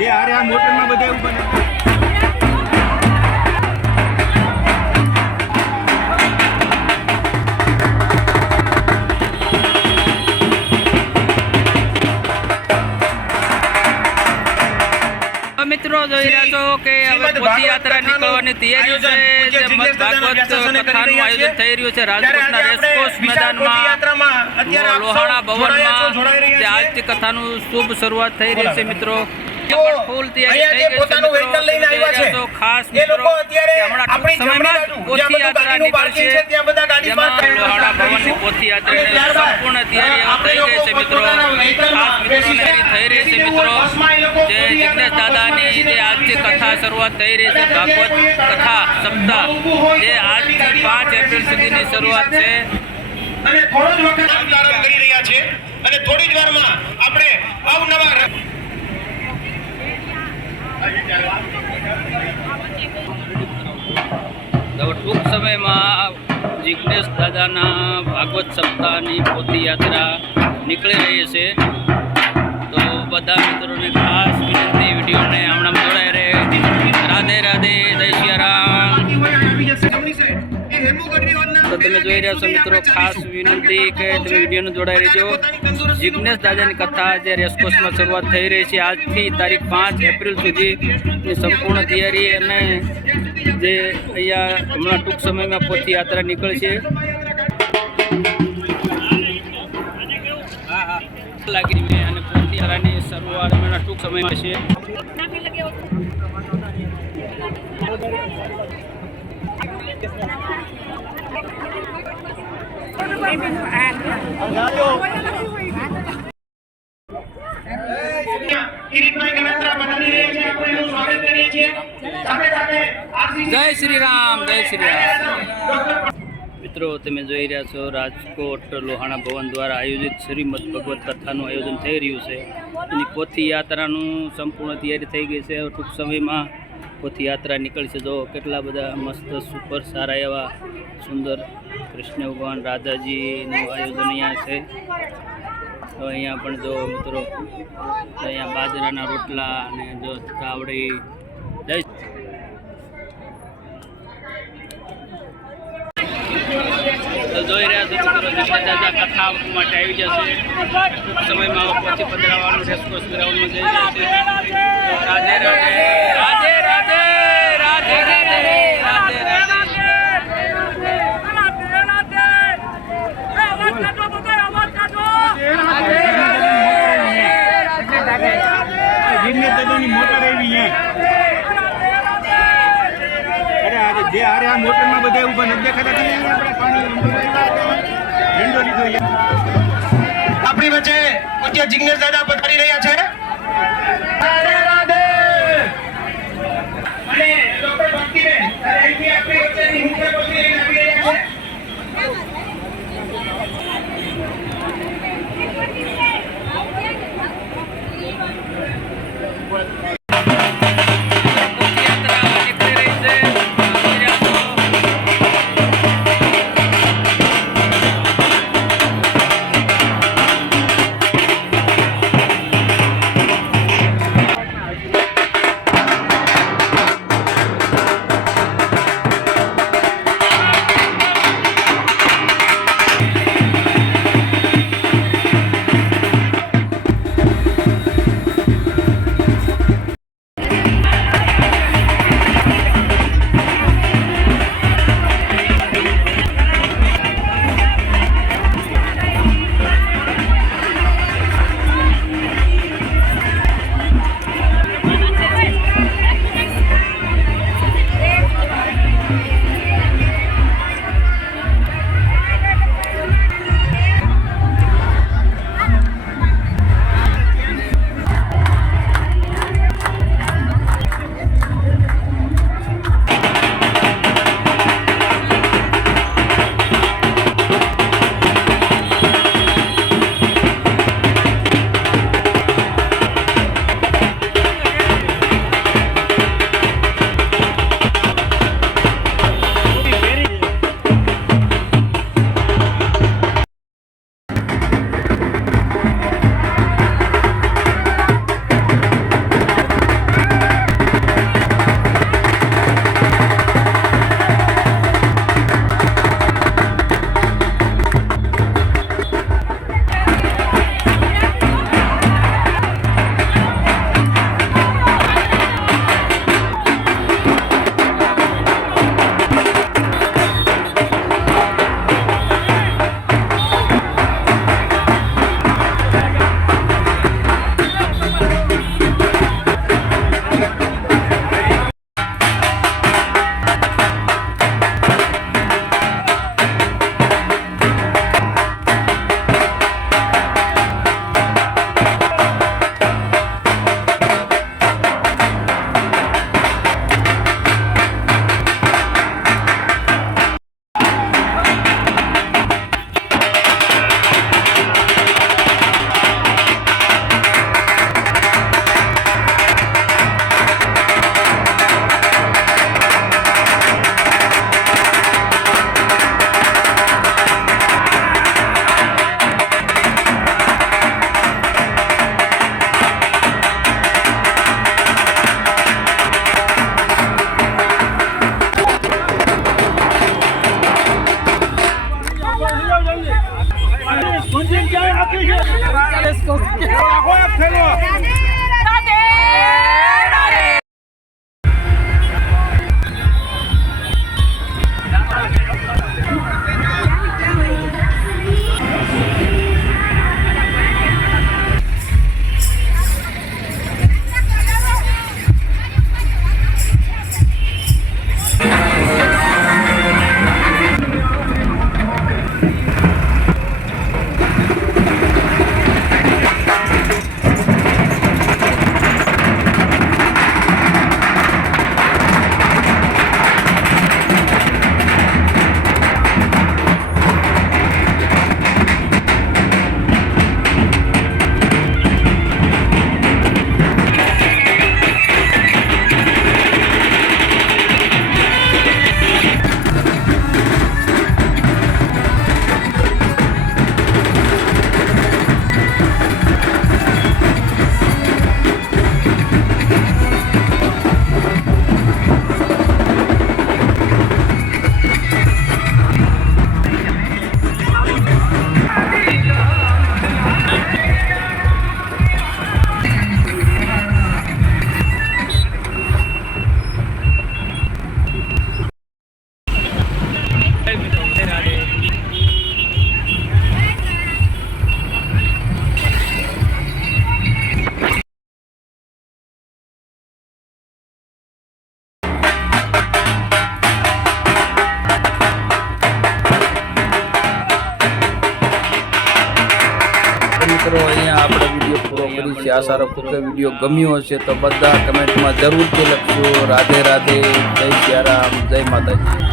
જે આરે આ મોટરમાં બધા એવું બને. મિત્રો જોઈ રહ્યા છો કે હવે પદયાત્રા નીકળવાની તૈયારીઓ છે. ભાગવત કથાનું આયોજન થઈ રહ્યું છે રાજકોટના રેસકોર્સ મેદાનમાં લોહાણા ભવનમાં જે આજથી કથાનું શુભ શરૂઆત થઈ રહી છે. મિત્રો ફૂલ તૈયારી થઈ ગઈ છે. મિત્રો ખાસ મિત્રો હમણાં સમયમાં પદયાત્રા નીકળશે જેમાં લોહાણા ભવનની પદયાત્રાની સંપૂર્ણ તૈયારી થઈ ગઈ છે. મિત્રો ખાસ મિત્રો તૈયારી થઈ રહી છે. મિત્રો જે જિગ્નેશ દાદાની જે આજથી કથા શરૂઆત થઈ રહી છે ભાગવત કથા સપ્તાહ જે આજથી 5 એપ્રિલ સુધીની શરૂઆત છે. અને થોડો જ વખત પ્રારંભ કરી રહ્યા છે અને થોડી જ વારમાં આપણે અવનવા ટૂંક સમયમાં જિગ્નેશ દાદાના ભાગવત સપ્તાહની પદયાત્રા નીકળી રહી છે. તો બધા મિત્રોને ખાસ વિનંતી વિડીયોને હમણાં જોડાઈ રહે. રાધે રાધે, જય સિયારામ. તો તમે જોઈ રહ્યા છો મિત્રો, ખાસ વિનંતી કે તમે વિડીયોને જોડાઈ રહેજો. જિગ્નેશ દાદાની કથા જે રેસકોર્સમાં શરૂઆત થઈ રહી છે આજથી તારીખ 5 એપ્રિલ સુધીની સંપૂર્ણ તૈયારી અને જે અહીંયા હમણાં ટૂંક સમયમાં પદયાત્રા નીકળશે. લાગી રહી અને પદયાત્રાની શરૂઆત હમણાં ટૂંક સમયમાં છે. જય શ્રી રામ, જય શ્રી રામ. મિત્રો તમે જોઈ રહ્યા છો રાજકોટ લોહાણા ભવન દ્વારા આયોજિત શ્રીમદ ભગવત કથાનું આયોજન થઈ રહ્યું છે. એની પદયાત્રાનું સંપૂર્ણ તૈયારી થઈ ગઈ છે. ટૂંક સમયમાં પદયાત્રા નીકળશે. જો કેટલા બધા મસ્ત સુપર સારા એવા સુંદર કૃષ્ણ ભગવાન રાધાજીનું આયોજન અહીંયા છે. તો અહીંયા પણ જો મિત્રો અહીંયા બાજરાના રોટલા અને જો કાવડી જય જોઈ રહ્યા છો મિત્રો, જિગ્નેશ દાદા કથા માટે આવી જશે. ટૂંક સમયમાં પછી પધરાવવાનું રેસકોર્સ ગ્રાઉન્ડમાં જઈ જશે. રાધે રાધે, રાધે રાધે, રાધે રાધે, રાધે રાધે. જિગ્નેશ દાદાની મોટર આવી છે. અરે આજે જે આરે આ મોટરમાં બધા એવું બને દેખાતા આપણે પાણી ઝંડો લીધો. આપણી વચ્ચે પૂજ્ય જિગ્નેશ દાદા પધારી રહ્યા છે. રાધે રાધે. અને ડોક્ટર ભક્તિબેન અહીંથી આપણી વચ્ચેની મુખ્ય પત્ની લઈને આવી રહ્યા છે. મિત્રો અહીંયા આપણે વિડીયો પૂરો કરી છે. આશા રાખું કે વિડીયો ગમ્યો હશે તો બધા કમેન્ટમાં જરૂરથી લખજો. રાધે રાધે, જય સિયારામ, જય માતાજી.